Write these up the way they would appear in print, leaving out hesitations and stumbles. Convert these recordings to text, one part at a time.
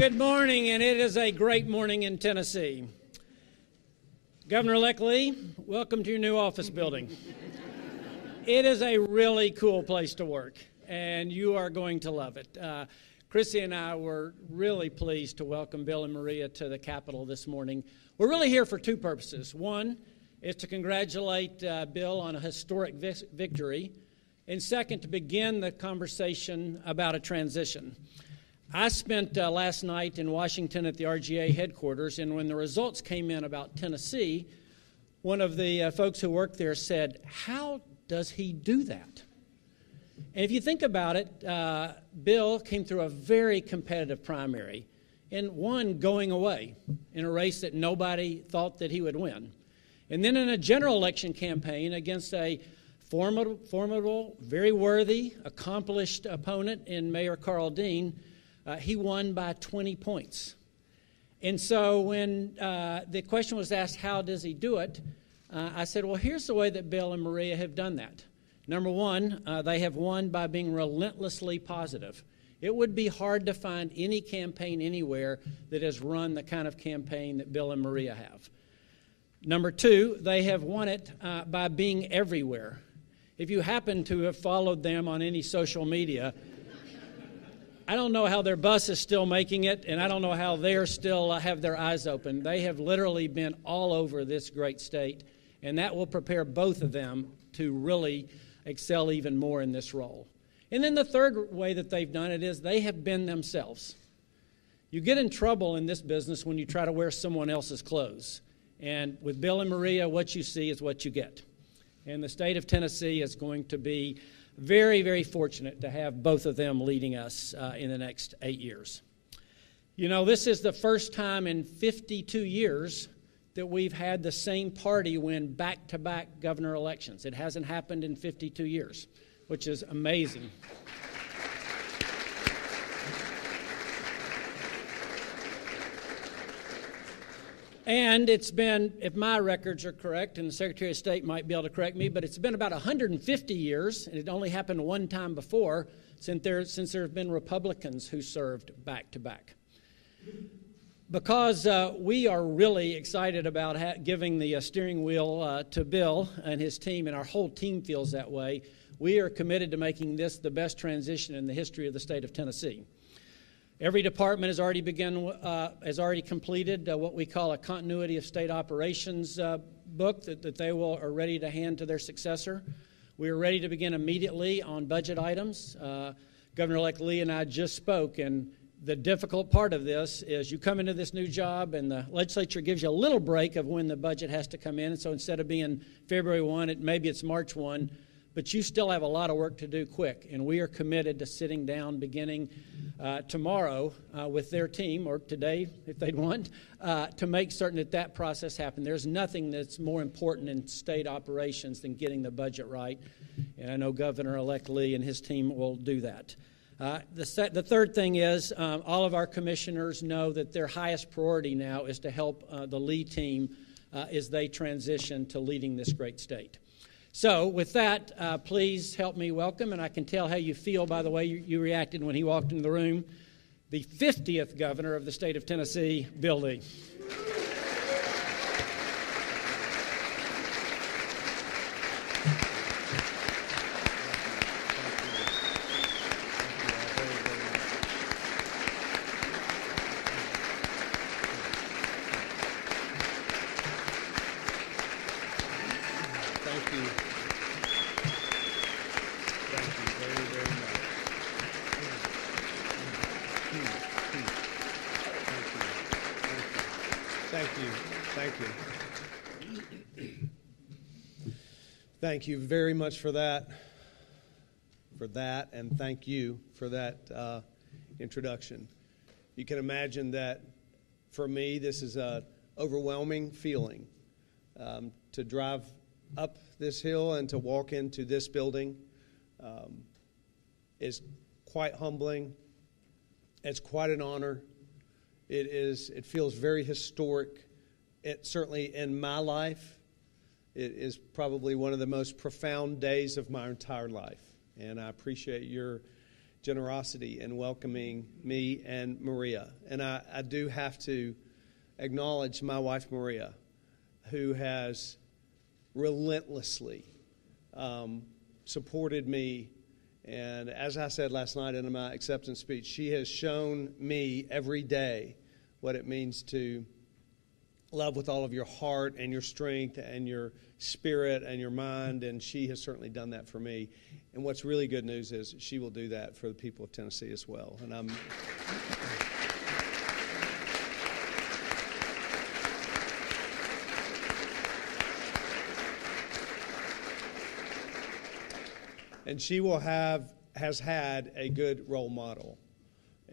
Good morning, and it is a great morning in Tennessee. Governor-elect Lee, welcome to your new office building. It is a really cool place to work, and you are going to love it. Chrissy and I were really pleased to welcome Bill and Maria to the Capitol this morning. We're really here for two purposes. One is to congratulate Bill on a historic victory, and second, to begin the conversation about a transition. I spent last night in Washington at the RGA headquarters, and when the results came in about Tennessee, one of the folks who worked there said, "How does he do that?" And if you think about it, Bill came through a very competitive primary and won going away in a race that nobody thought that he would win. And then in a general election campaign against a formidable, very worthy, accomplished opponent in Mayor Carl Dean, he won by 20 points. And so when the question was asked, how does he do it? I said, well, here's the way that Bill and Maria have done that. Number one, they have won by being relentlessly positive. It would be hard to find any campaign anywhere that has run the kind of campaign that Bill and Maria have. Number two, they have won it by being everywhere. If you happen to have followed them on any social media, I don't know how their bus is still making it, and I don't know how they're still have their eyes open. They have literally been all over this great state, and that will prepare both of them to really excel even more in this role. And then the third way that they've done it is they have been themselves. You get in trouble in this business when you try to wear someone else's clothes. And with Bill and Maria, what you see is what you get. And the state of Tennessee is going to be very, very fortunate to have both of them leading us in the next 8 years. You know, this is the first time in 52 years that we've had the same party win back-to-back governor elections. It hasn't happened in 52 years, which is amazing. And it's been, if my records are correct, and the Secretary of State might be able to correct me, but it's been about 150 years, and it only happened one time before, since there have been Republicans who served back-to-back. Because we are really excited about giving the steering wheel to Bill and his team, and our whole team feels that way, we are committed to making this the best transition in the history of the state of Tennessee. Every department has already completed what we call a continuity of state operations book that they are ready to hand to their successor. We are ready to begin immediately on budget items. Governor-elect Lee and I just spoke, and the difficult part of this is you come into this new job and the legislature gives you a little break of when the budget has to come in. And so instead of being February 1, maybe it's March 1, but you still have a lot of work to do quick. And we are committed to sitting down beginning tomorrow with their team, or today if they'd want, to make certain that process happens. There's nothing that's more important in state operations than getting the budget right. And I know Governor-elect Lee and his team will do that. The third thing is all of our commissioners know that their highest priority now is to help the Lee team as they transition to leading this great state. So with that, please help me welcome, and I can tell how you feel by the way you reacted when he walked into the room, the 50th governor of the state of Tennessee, Bill Lee. Thank you very much for that, and thank you for that introduction. You can imagine that for me, this is an overwhelming feeling to drive up this hill and to walk into this building is quite humbling. It's quite an honor. It feels very historic. It certainly in my life. It is probably one of the most profound days of my entire life, and I appreciate your generosity in welcoming me and Maria. And I do have to acknowledge my wife, Maria, who has relentlessly supported me. And as I said last night in my acceptance speech, she has shown me every day what it means to love with all of your heart and your strength and your spirit and your mind, and she has certainly done that for me. And what's really good news is she will do that for the people of Tennessee as well. And I'm... And she has had a good role model.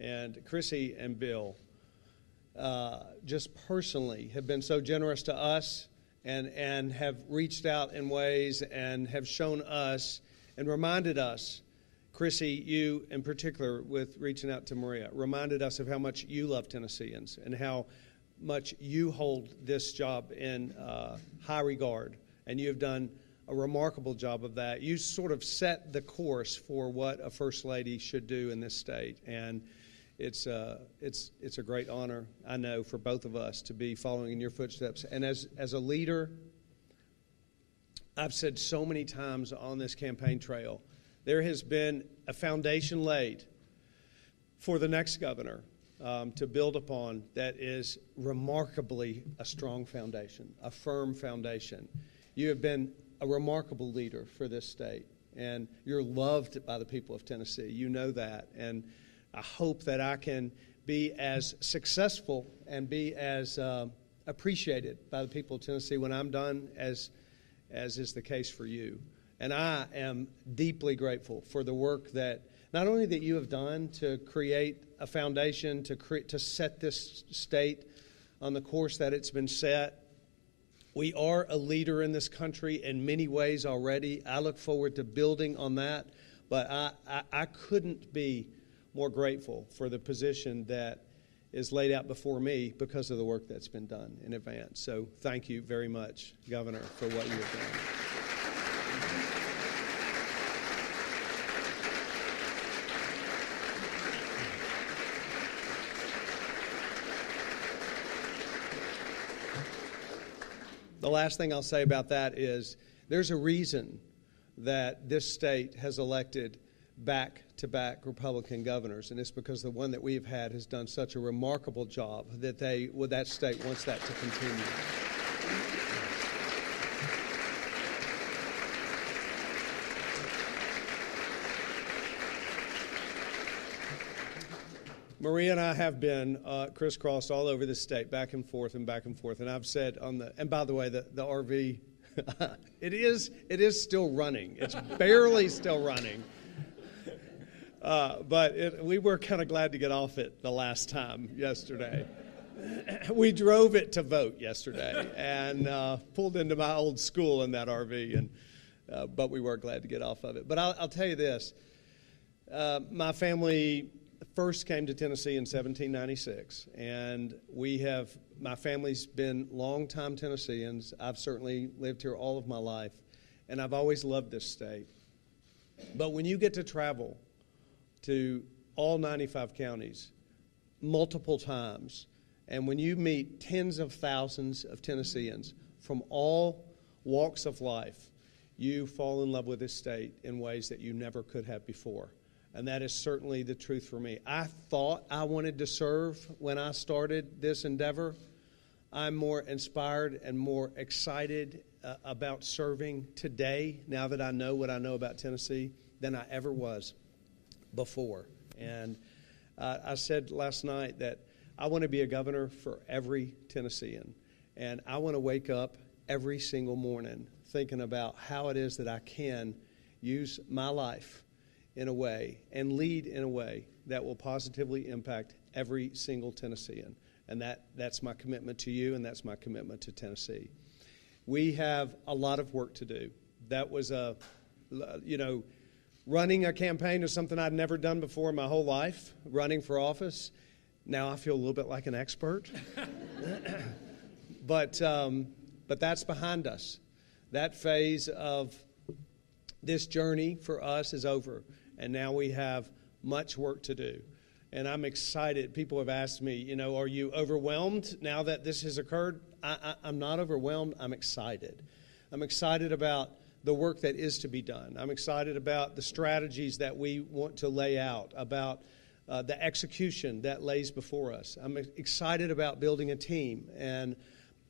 And Chrissy and Bill just personally have been so generous to us and have reached out in ways and have shown us and reminded us, Chrissy, you in particular with reaching out to Maria, reminded us of how much you love Tennesseans and how much you hold this job in high regard. And you have done a remarkable job of that. You sort of set the course for what a first lady should do in this state, and it's a great honor, I know, for both of us to be following in your footsteps. And as a leader, I've said so many times on this campaign trail, there has been a foundation laid for the next governor to build upon that is remarkably a strong foundation, a firm foundation. You have been a remarkable leader for this state, and you're loved by the people of Tennessee. You know that, and I hope that I can be as successful and be as appreciated by the people of Tennessee when I'm done as is the case for you. And I am deeply grateful for the work that not only that you have done to create a foundation, to set this state on the course that it's been set. We are a leader in this country in many ways already. I look forward to building on that, but I couldn't be more grateful for the position that is laid out before me because of the work that's been done in advance. So thank you very much, Governor, for what you have done. The last thing I'll say about that is there's a reason that this state has elected back-to-back Republican governors, and it's because the one that we've had has done such a remarkable job that that state wants that to continue. Maria and I have been crisscrossed all over the state, back and forth. And I've said and by the way, the RV, it is still running. It's barely still running. But we were kind of glad to get off it the last time yesterday. We drove it to vote yesterday and pulled into my old school in that RV, but we were glad to get off of it. But I'll tell you this. My family first came to Tennessee in 1796, and my family's been longtime Tennesseans. I've certainly lived here all of my life, and I've always loved this state. But when you get to travel to all 95 counties multiple times, and when you meet tens of thousands of Tennesseans from all walks of life, you fall in love with this state in ways that you never could have before. And that is certainly the truth for me. I thought I wanted to serve when I started this endeavor. I'm more inspired and more excited about serving today, now that I know what I know about Tennessee, than I ever was before. And I said last night that I want to be a governor for every Tennessean. And I want to wake up every single morning thinking about how it is that I can use my life in a way and lead in a way that will positively impact every single Tennessean. And that's my commitment to you, and that's my commitment to Tennessee. We have a lot of work to do. That was running a campaign is something I'd never done before in my whole life, running for office. Now I feel a little bit like an expert. But that's behind us. That phase of this journey for us is over. And now we have much work to do. And I'm excited. People have asked me, you know, are you overwhelmed now that this has occurred? I'm not overwhelmed. I'm excited. I'm excited about the work that is to be done. I'm excited about the strategies that we want to lay out, about the execution that lays before us. I'm excited about building a team and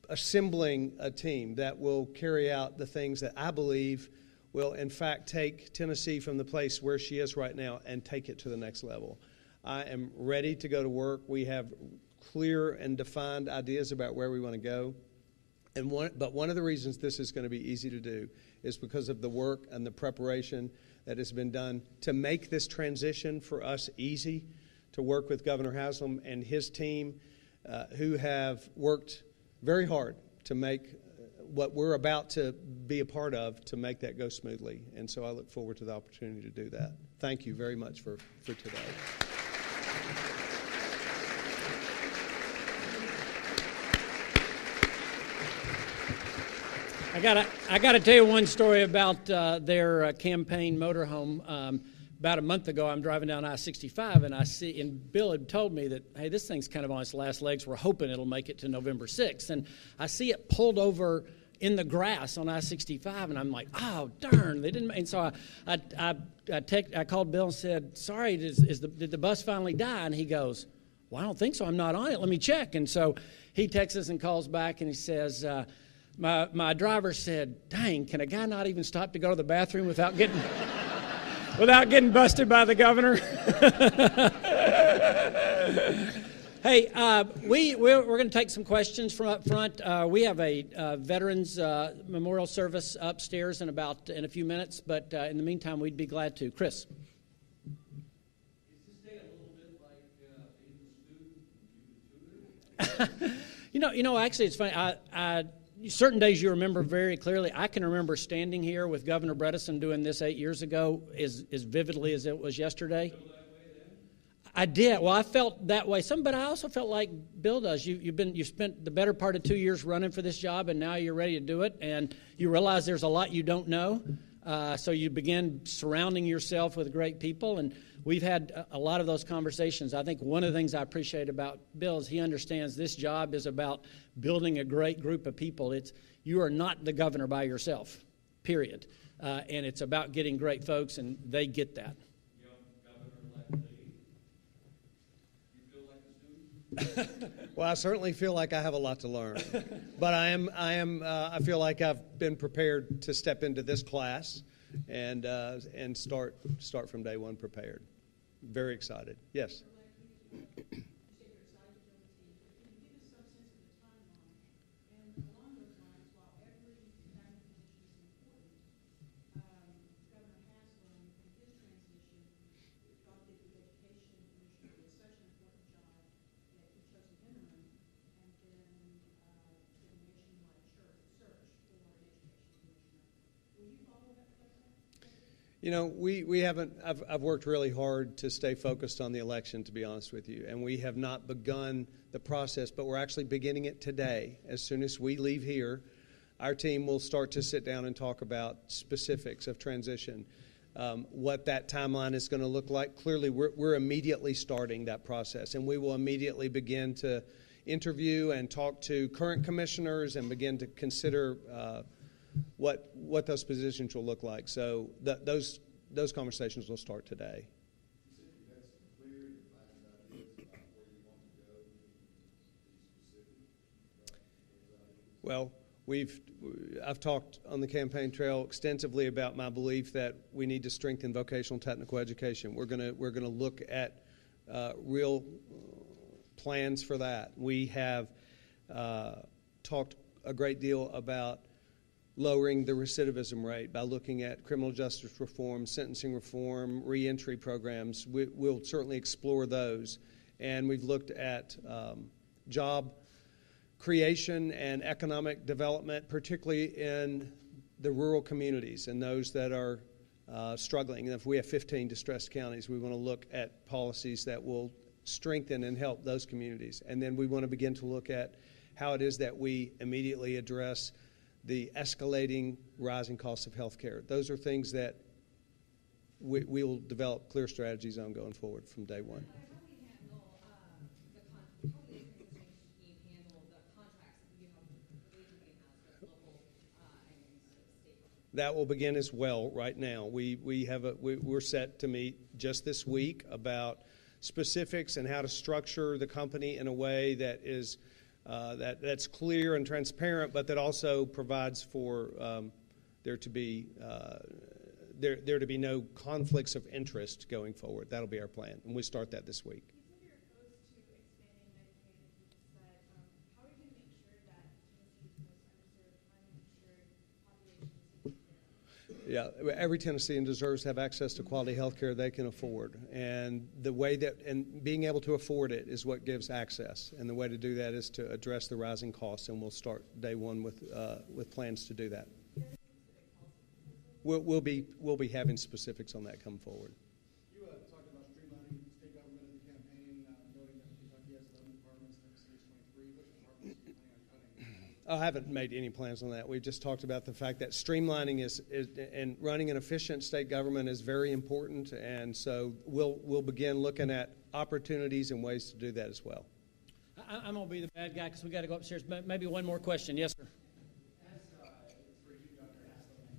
assembling a team that will carry out the things that I believe will, in fact, take Tennessee from the place where she is right now and take it to the next level. I am ready to go to work. We have clear and defined ideas about where we want to go. But one of the reasons this is going to be easy to do is because of the work and the preparation that has been done to make this transition for us easy, to work with Governor Haslam and his team, who have worked very hard to make what we're about to be a part of, to make that go smoothly. And so I look forward to the opportunity to do that. Thank you very much for today. I got to tell you one story about their campaign motorhome. About a month ago, I'm driving down I-65, and I see, and Bill had told me that, hey, this thing's kind of on its last legs. We're hoping it'll make it to November 6th. And I see it pulled over in the grass on I-65, and I'm like, oh, darn, they didn't. And so I called Bill and said, sorry, did the bus finally die? And he goes, well, I don't think so. I'm not on it. Let me check. And so he texts us and calls back, and he says, my driver said, dang, can a guy not even stop to go to the bathroom without getting busted by the governor? Hey, we're going to take some questions from up front. We have a Veterans Memorial Service upstairs in a few minutes, but in the meantime, we'd be glad to. Chris. Is this day a little bit like being a student? You know, actually, it's funny. Certain days you remember very clearly. I can remember standing here with Governor Bredesen doing this 8 years ago as vividly as it was yesterday. I did. Well, I felt that way. But I also felt like Bill does. You spent the better part of 2 years running for this job, and now you're ready to do it, and you realize there's a lot you don't know. So you begin surrounding yourself with great people, and we've had a lot of those conversations. I think one of the things I appreciate about Bill is he understands this job is about building a great group of people. You are not the governor by yourself, period. And it's about getting great folks, and they get that. Well, I certainly feel like I have a lot to learn, but I feel like I've been prepared to step into this class and start from day one prepared. Very excited. Yes. You know, we haven't, I've worked really hard to stay focused on the election, to be honest with you, and we have not begun the process, but we're actually beginning it today. As soon as we leave here, our team will start to sit down and talk about specifics of transition, what that timeline is going to look like. Clearly, we're immediately starting that process, and we will immediately begin to interview and talk to current commissioners and begin to consider what those positions will look like. So those conversations will start today. Well, I've talked on the campaign trail extensively about my belief that we need to strengthen vocational technical education. We're gonna look at real plans for that. We have talked a great deal about lowering the recidivism rate by looking at criminal justice reform, sentencing reform, reentry programs. We'll certainly explore those. And we've looked at job creation and economic development, particularly in the rural communities and those that are struggling. And if we have 15 distressed counties, we want to look at policies that will strengthen and help those communities. And then we want to begin to look at how it is that we immediately address the escalating rising costs of health care. Those are things that we will develop clear strategies on going forward from day one. That will begin as well right now. We're set to meet just this week about specifics and how to structure the company in a way that is that's clear and transparent, but that also provides for there to be no conflicts of interest going forward. That'll be our plan, and we start that this week. Yeah, every Tennessean deserves to have access to quality health care they can afford. And the way that, and being able to afford it is what gives access. And the way to do that is to address the rising costs, and we'll start day one with plans to do that. We'll be having specifics on that come forward. You talked about streamlining state government in the campaign, noting that Kentucky has 11 departments, Tennessee has 23. Which departments are you planning on cutting? I haven't made any plans on that. We've just talked about the fact that streamlining is and running an efficient state government is very important, and so we'll begin looking at opportunities and ways to do that as well. I'm going to be the bad guy because we got to go upstairs. Maybe one more question. Yes, sir. As for you, Dr. Haslam,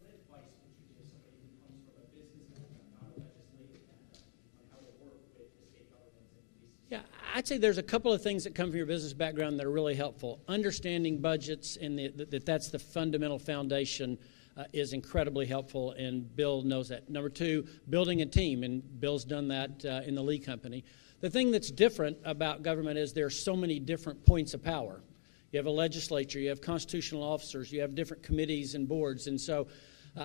what advice would you give somebody who comes from a business background, not a legislative background, on how to work with the state governments and police? Yeah, I'd say there's a couple of things that come from your business background that are really helpful. Understanding budgets and that's the fundamental foundation is incredibly helpful, and Bill knows that. Number two, building a team, and Bill's done that in the Lee Company. The thing that's different about government is there are so many different points of power. You have a legislature, you have constitutional officers, you have different committees and boards, and so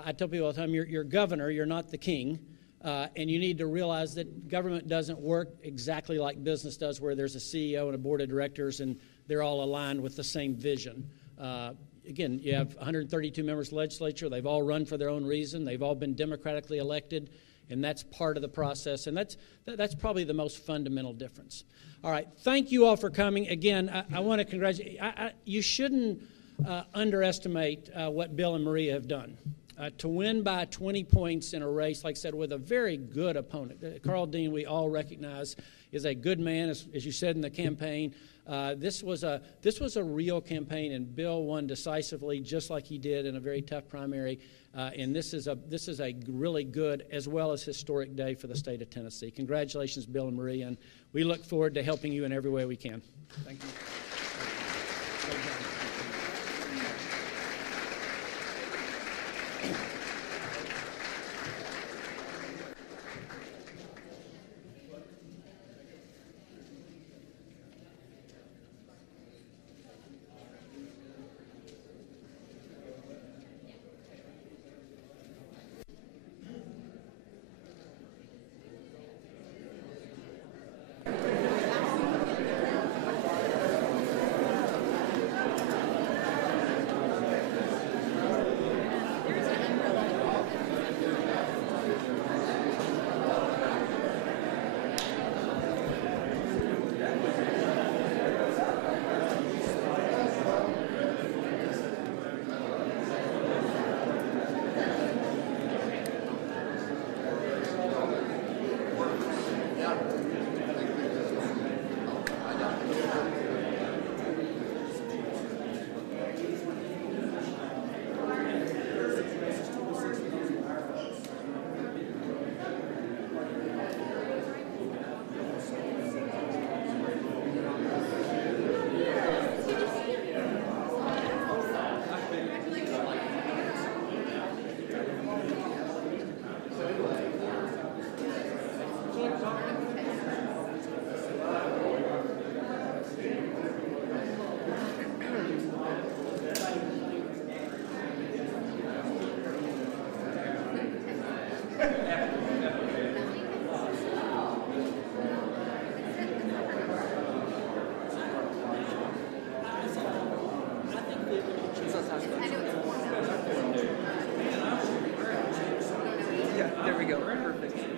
I tell people all the time, you're governor, you're not the king. And you need to realize that government doesn't work exactly like business does, where there's a CEO and a board of directors and they're all aligned with the same vision. Again, you have 132 members of the legislature. They've all run for their own reason. They've all been democratically elected, and that's part of the process. And that's probably the most fundamental difference. All right, thank you all for coming. Again, I want to congratulate you. You shouldn't underestimate what Bill and Maria have done. To win by 20 points in a race, like I said, with a very good opponent. Carl Dean, we all recognize, is a good man, as you said in the campaign. This was a real campaign, and Bill won decisively, just like he did in a very tough primary. And this is a really good as well as historic day for the state of Tennessee. Congratulations, Bill and Maria, and we look forward to helping you in every way we can. Thank you. Yeah, there we go. Perfect.